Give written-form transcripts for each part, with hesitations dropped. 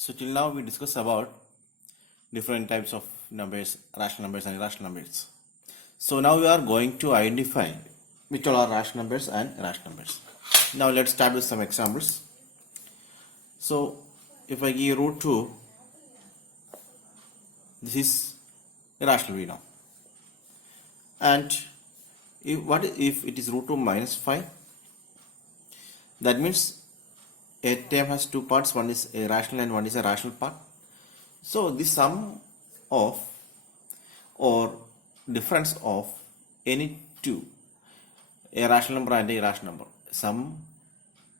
So till now we discussed about different types of numbers, rational numbers and irrational numbers. So now we are going to identify which all are rational numbers and irrational numbers. Now let's start with some examples. So if I give root 2, this is irrational we know. And what if it is root 2 minus 5? That means a term has two parts, one is a rational and one is a rational part. So the sum of or difference of any two, a rational number and a irrational number, sum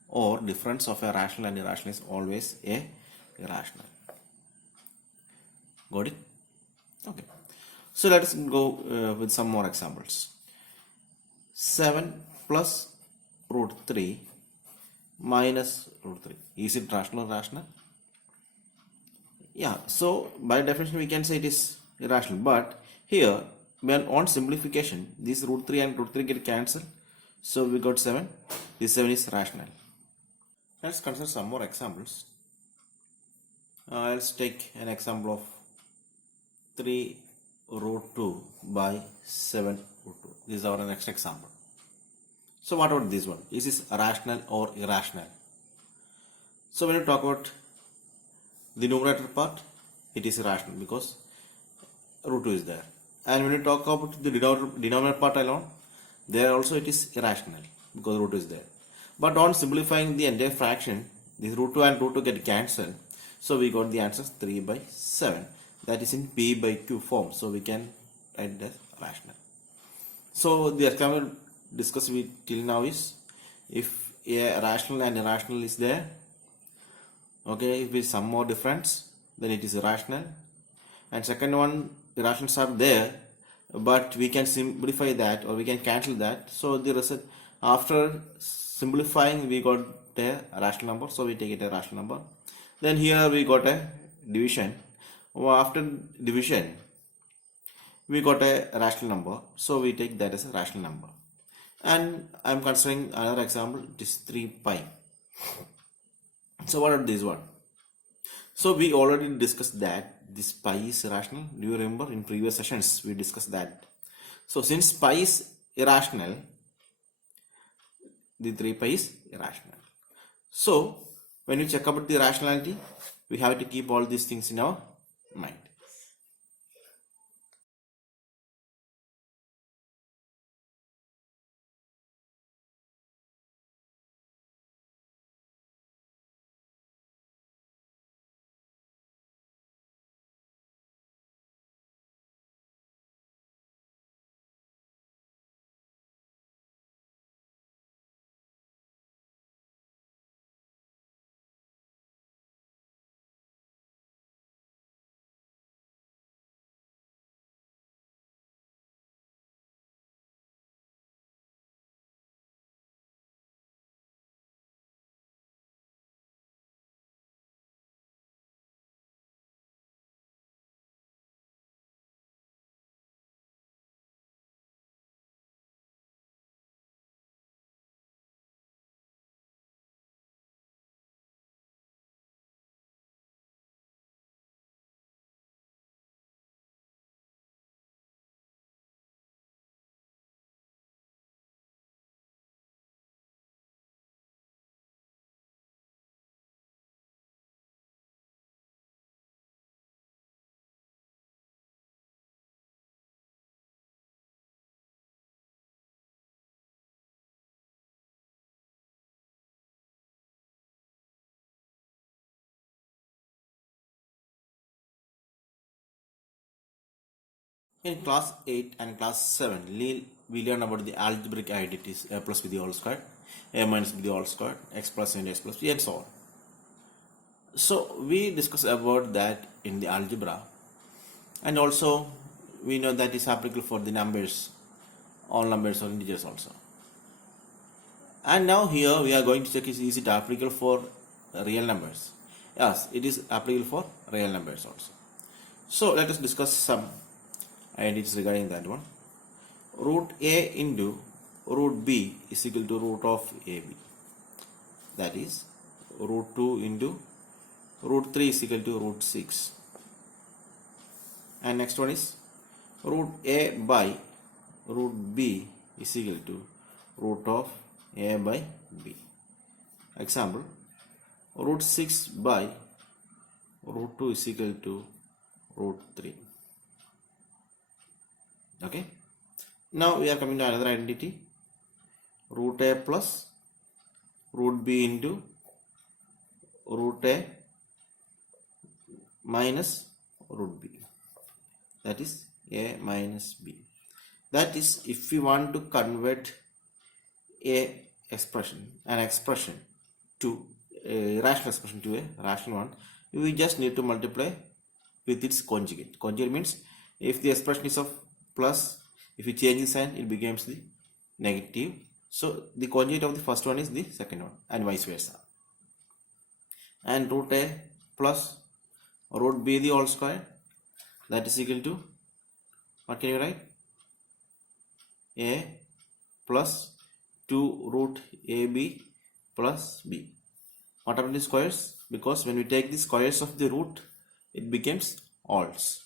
or difference of a rational and irrational is always a irrational. Got it? Okay. So let us go with some more examples. 7 plus root 3 minus root 3. Is it rational or rational? Yeah, so by definition we can say it is irrational, but here when on simplification this root 3 and root 3 get cancelled, so we got 7. This 7 is rational. Let's consider some more examples. Let's take an example of 3 root 2 by 7 root 2. This is our next example. So what about this one? Is this rational or irrational? So when you talk about the numerator part, it is irrational because root 2 is there. And when you talk about the denominator part alone, there also it is irrational because root 2 is there. But on simplifying the entire fraction, this root 2 and root 2 get cancelled. So we got the answer 3 by 7. That is in P by Q form. So we can write it as rational. So the example discussed till now is if a rational and irrational is there. Okay, if it's some more difference, then it is irrational. And second one, irrationals are there, but we can simplify that or we can cancel that. So the result after simplifying, we got a rational number, so we take it a rational number. Then here we got a division. After division, we got a rational number, so we take that as a rational number. And I am considering another example. It is 3 pi. So what are this one? So we already discussed that this pi is irrational. Do you remember in previous sessions we discussed that? So since pi is irrational, the 3 pi is irrational. So when we check about the rationality, we have to keep all these things in our mind. In class 8 and class 7, we learn about the algebraic identities: a plus b the whole squared, a minus b the whole squared, x plus and x plus b, and so on. So we discuss about that in the algebra, and also we know that is applicable for the numbers, all numbers or integers also. And now here we are going to check is it applicable for real numbers? Yes, it is applicable for real numbers also. So let us discuss some identities regarding that one. Root a into root b is equal to root of ab. That is root 2 into root 3 is equal to root 6. And next one is root a by root b is equal to root of a by b. Example, root 6 by root 2 is equal to root 3. Okay. Now we are coming to another identity, root a plus root b into root a minus root b, that is a minus b. That is, if we want to convert an expression to a rational expression to a rational one, we just need to multiply with its conjugate. Conjugate means if the expression is of plus, if you change the sign, it becomes the negative. So the conjugate of the first one is the second one, and vice versa. And root a plus root b the whole square, that is equal to, what can you write? A plus 2 root ab plus b. What are the squares? Because when we take the squares of the root, it becomes alls.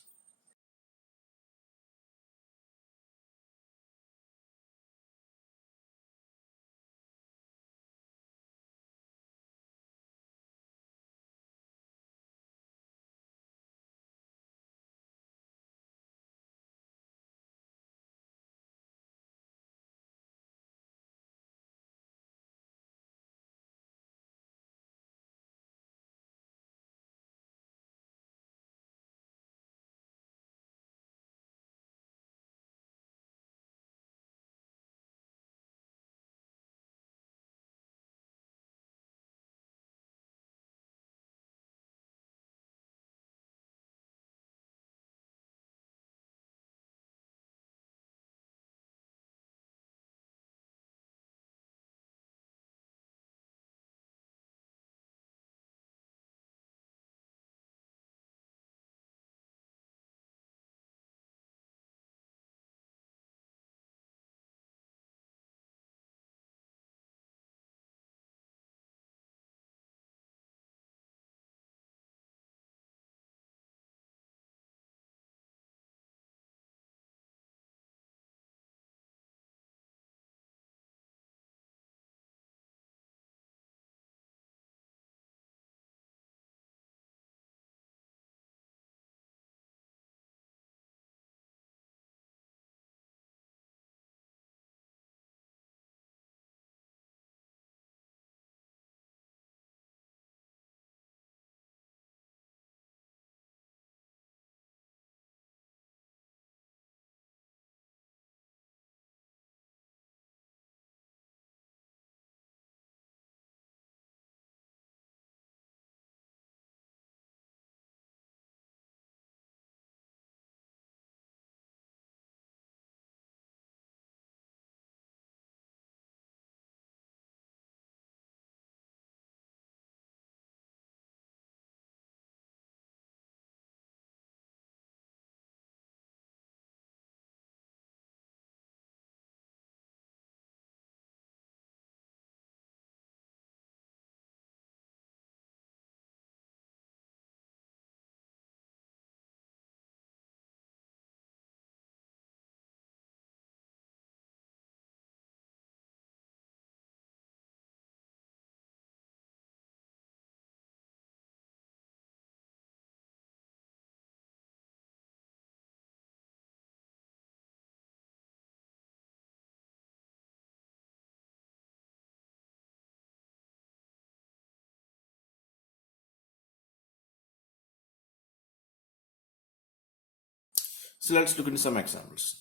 So let's look into some examples.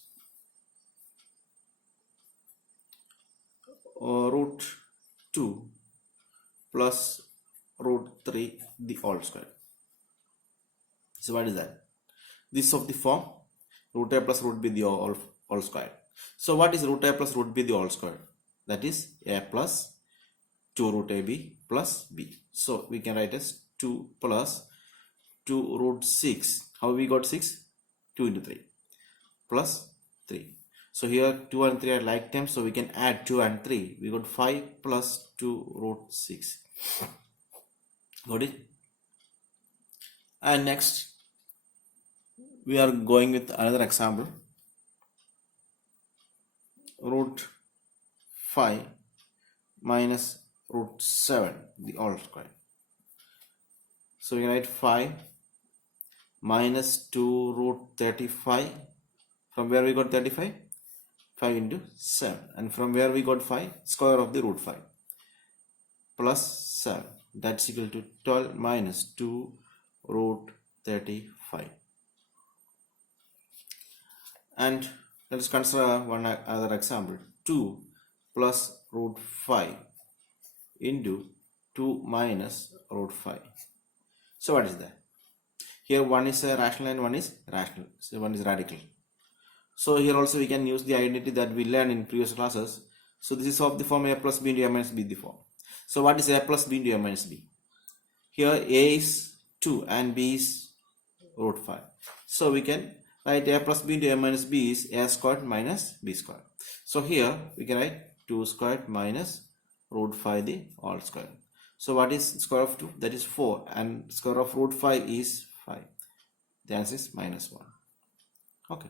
Root 2 plus root 3 the whole square. So what is that? This is of the form root a plus root b the whole square. So what is root a plus root b the whole square? That is a plus 2 root ab plus b. So we can write as 2 plus 2 root 6. How we got 6? 2 into 3 plus 3. So here 2 and 3 are like terms, so we can add 2 and 3. We got 5 plus 2 root 6. Got it? And next we are going with another example. Root 5 minus root 7, the whole square. So we write 5 minus 2 root 35. From where we got 35? 5 into 7. And from where we got 5? Square of the root 5 plus 7. That's equal to 12 minus 2 root 35. And let us consider one other example. 2 plus root 5 into 2 minus root 5. So what is that? Here one is a rational and one is rational. So one is radical. So here also we can use the identity that we learned in previous classes. So this is of the form a plus b into a minus b the form. So what is a plus b into a minus b? Here a is 2 and b is root 5. So we can write a plus b into a minus b is a squared minus b squared. So here we can write 2 squared minus root 5 the whole square. So what is square of 2? That is 4, and square of root 5 is 5. The answer is minus 1. Okay.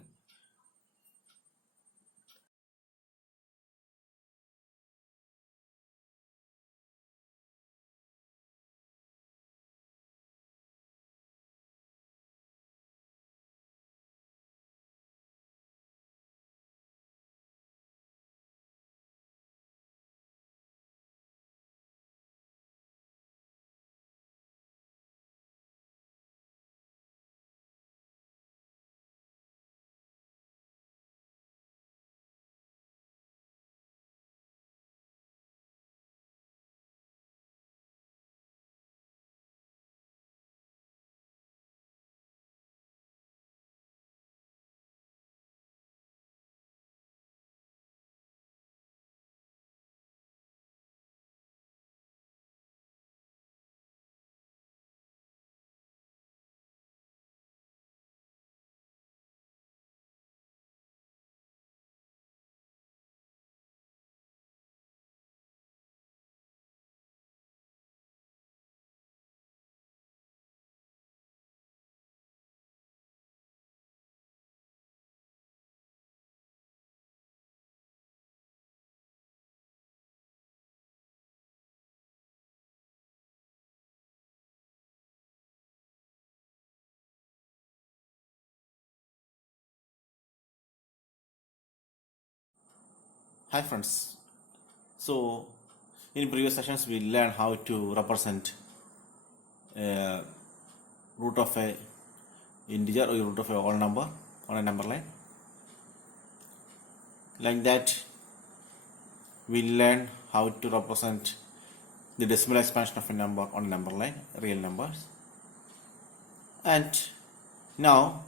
Hi friends. So in previous sessions we learned how to represent root of a integer or root of a whole number on a number line. Like that we learn how to represent the decimal expansion of a number on a number line, real numbers. And now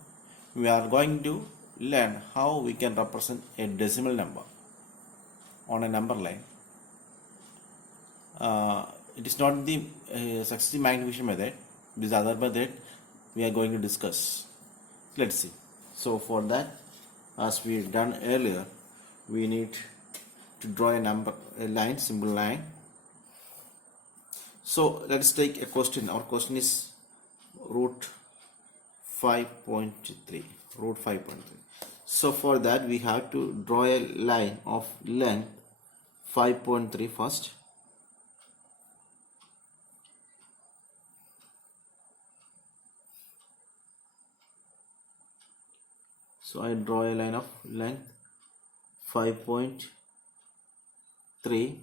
we are going to learn how we can represent a decimal number on a number line. It is not the successive magnification method. This other method we are going to discuss. Let's see. So for that, as we done earlier, we need to draw a line, simple line. So let's take a question. Our question is root 5.3. Root 5.3. So for that we have to draw a line of length 5.3 first. So I draw a line of length 5.3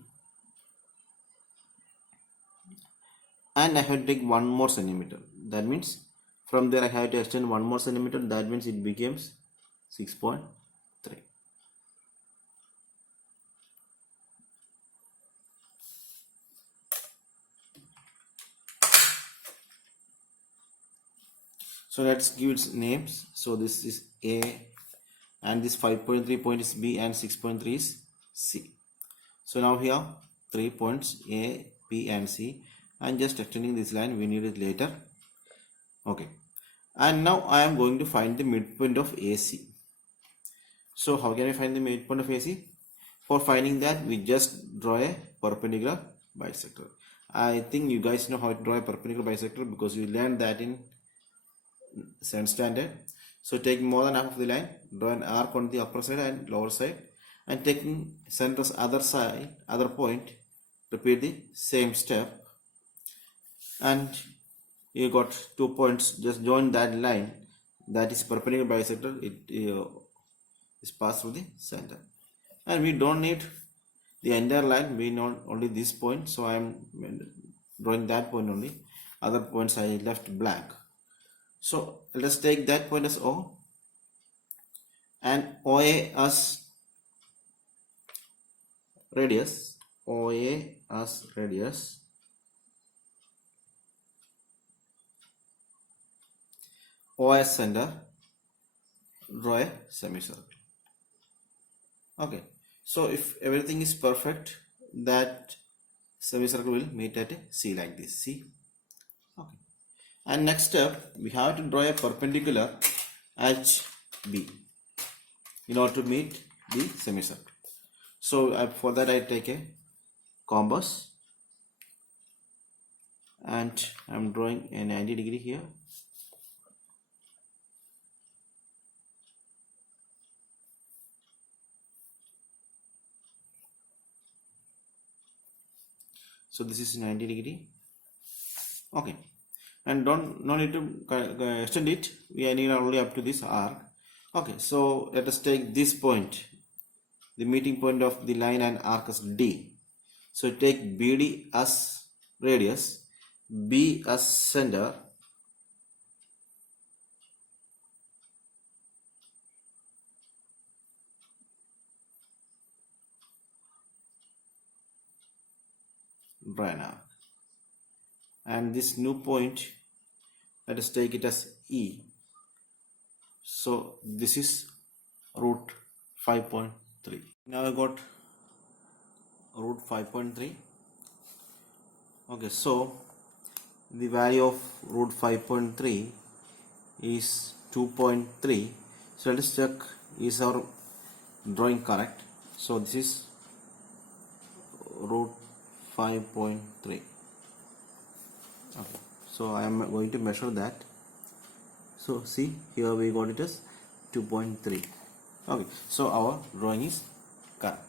and I have to take 1 more centimeter. That means from there I have to extend 1 more centimeter. That means it becomes 6.3. So let's give its names. So this is A and this 5.3 point is B and 6.3 is C. So now here 3 points A, B and C, and just extending this line. We need it later. Okay, and now I am going to find the midpoint of AC. So how can I find the midpoint of AC? For finding that we just draw a perpendicular bisector. I think you guys know how to draw a perpendicular bisector because you learned that in 7 standard. So take more than half of the line, draw an arc on the upper side and lower side, and taking center's other point, repeat the same step, and you got 2 points. Just join that line that is perpendicular bisector. It is passed through the center, and we don't need the entire line. We know only this point, so I am drawing that point only. Other points I left blank. So let's take that point as O and OA as radius. OA as radius. O as center. Draw a semicircle. Okay. So if everything is perfect, that semicircle will meet at a C like this. See? Okay. And next step, we have to draw a perpendicular HB in order to meet the semicircle. So for that I take a compass and I am drawing a 90 degree here. So this is 90 degree. Okay. And no need to extend it. We need only up to this arc. Okay, so let us take this point, the meeting point of the line and arc as D. So take BD as radius, B as center, draw an arc. And this new point, let us take it as E. So this is root 5.3. Now I got root 5.3. Okay, so the value of root 5.3 is 2.3. So let us check, is our drawing correct? So this is root 5.3. Okay, so I am going to measure that. So see, here we got it as 2.3. Okay, so our drawing is correct.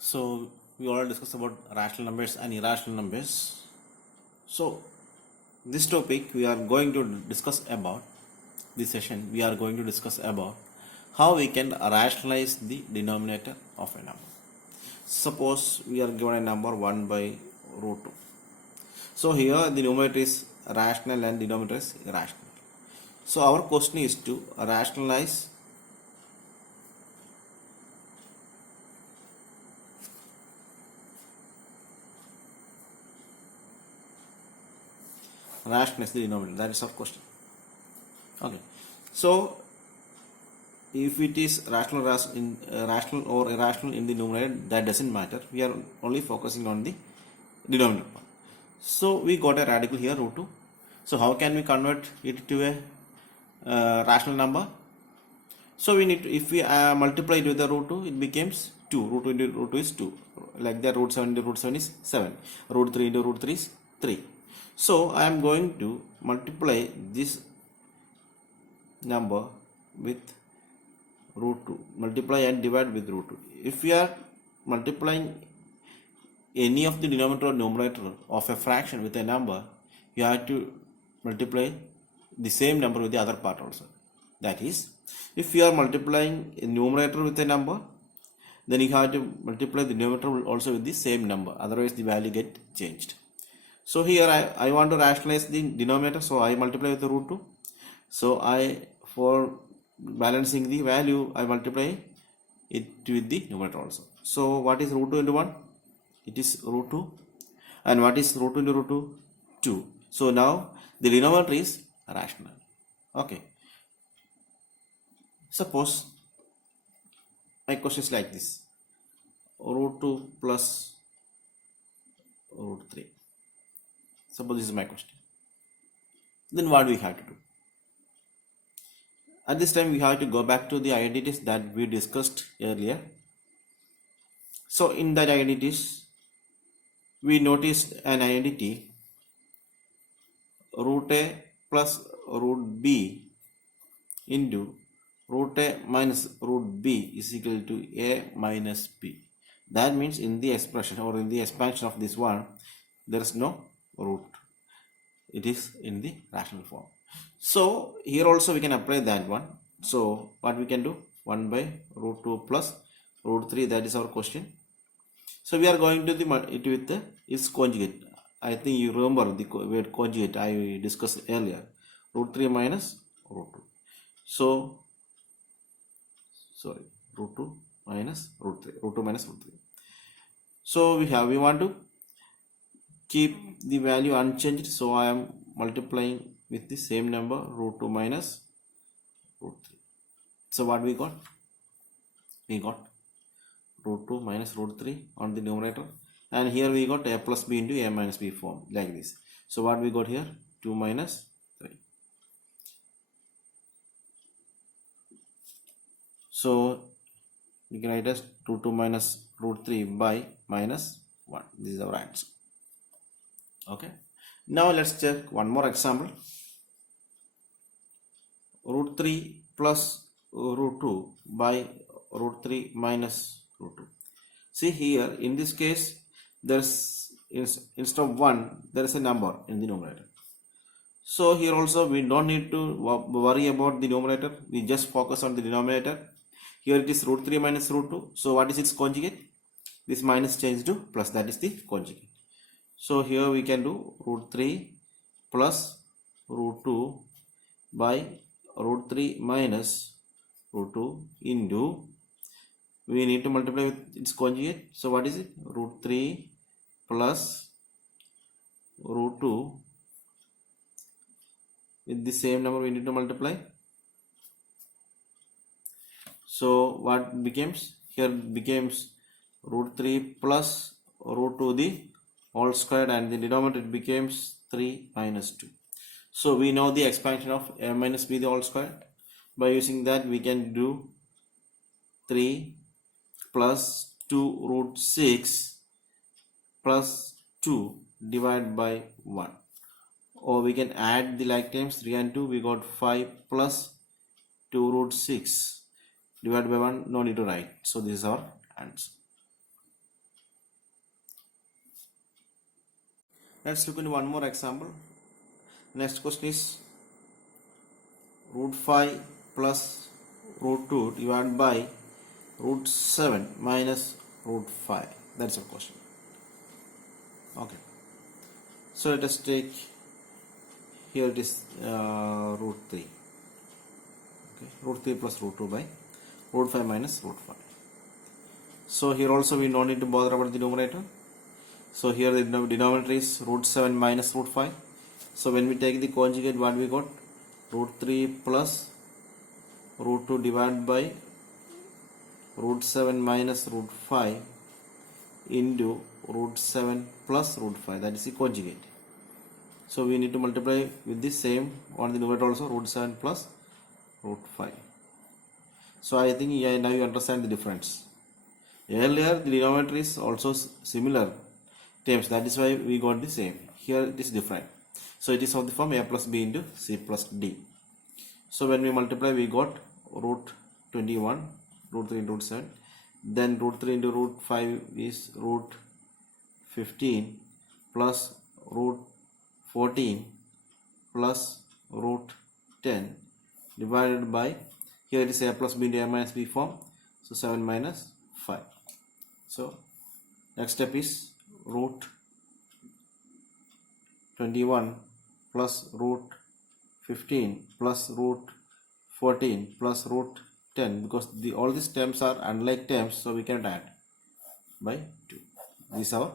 So we already discussed about rational numbers and irrational numbers. So this topic we are going to discuss about, this session we are going to discuss about how we can rationalize the denominator of a number. Suppose we are given a number 1 by root 2. So here the numerator is rational and denominator is irrational. So our question is to rationalize the denominator. That is our question. Okay. So if it is rational or irrational in the numerator, that doesn't matter. We are only focusing on the denominator part. So we got a radical here, root 2. So how can we convert it to a rational number? So we need to, if we multiply it with the root 2, it becomes 2. Root 2 into root 2 is 2. Like that, root 7 into root 7 is 7. Root 3 into root 3 is 3. So I am going to multiply this number with root 2. Multiply and divide with root 2. If we are multiplying any of the denominator or numerator of a fraction with a number, you have to multiply the same number with the other part also. That is, if you are multiplying a numerator with a number, then you have to multiply the numerator also with the same number, otherwise the value get changed. So here I want to rationalize the denominator, so I multiply with the root 2. So for balancing the value, I multiply it with the numerator also. So what is root 2 into 1? It is root 2. And what is root 2 into root 2? 2. So now the denominator is rational. Okay. Suppose my question is like this: root 2 plus root 3. Suppose this is my question. Then what do we have to do? At this time we have to go back to the identities that we discussed earlier. So in that identities, we noticed an identity root a plus root b into root a minus root b is equal to a minus b. That means in the expression or in the expansion of this one, there is no root. It is in the rational form. So here also we can apply that one. So what we can do? 1 by root 2 plus root 3, that is our question. So we are going to it with its conjugate. I think you remember the word conjugate I discussed earlier. Root 3 minus root 2. So, sorry, root 2 minus root 3. Root 2 minus root 3. So we want to keep the value unchanged. So I am multiplying with the same number, root 2 minus root 3. So what we got? We got root 2 minus root 3 on the numerator, and here we got a plus b into a minus b form like this. So what we got here? 2 minus 3. So we can write as root 2 minus root 3 by minus 1. This is our answer. Okay. Now let's check one more example. Root 3 plus root 2 by root 3 minus root 2. See here, in this case, there's instead of 1, there is a number in the numerator. So here also we don't need to worry about the numerator. We just focus on the denominator. Here it is root 3 minus root 2. So what is its conjugate? This minus changed to plus, that is the conjugate. So here we can do root 3 plus root 2 by root 3 minus root 2 into, we need to multiply with its conjugate. So what is it? Root 3 plus root 2 with the same number we need to multiply. So what becomes? Here becomes root 3 plus root 2 the whole squared, and the denominator it becomes 3 minus 2. So we know the expansion of a minus b the whole squared. By using that, we can do 3 plus 2 root 6 plus 2 divided by 1. Or we can add the like terms, 3 and 2, we got 5 plus 2 root 6 divided by 1, no need to write. So this is our answer. Let's look into one more example. Next question is root 5 plus root 2 divided by root 7 minus root 5. That's our question. Okay. So let us take, here it is root 3. Okay. Root 3 plus root 2 by root 5 minus root 5. So here also we don't need to bother about the numerator. So here the denominator is root 7 minus root 5. So when we take the conjugate, what we got? Root 3 plus root 2 divided by root 7 minus root 5 into root 7 plus root 5. That is the conjugate. So we need to multiply with the same on the numerator also, root 7 plus root 5. So I think now you understand the difference. Earlier the denominator is also similar terms, that is why we got the same. Here it is different. So it is of the form a plus b into c plus d. So when we multiply, we got root 21, root 3 into root 7. Then root 3 into root 5 is root 15 plus root 14 plus root 10 divided by, here it is a plus b into a minus b form, so 7 minus 5. So next step is root 21 plus root 15 plus root 14 plus root 10, because all these terms are unlike terms, so we can add by 2. This is our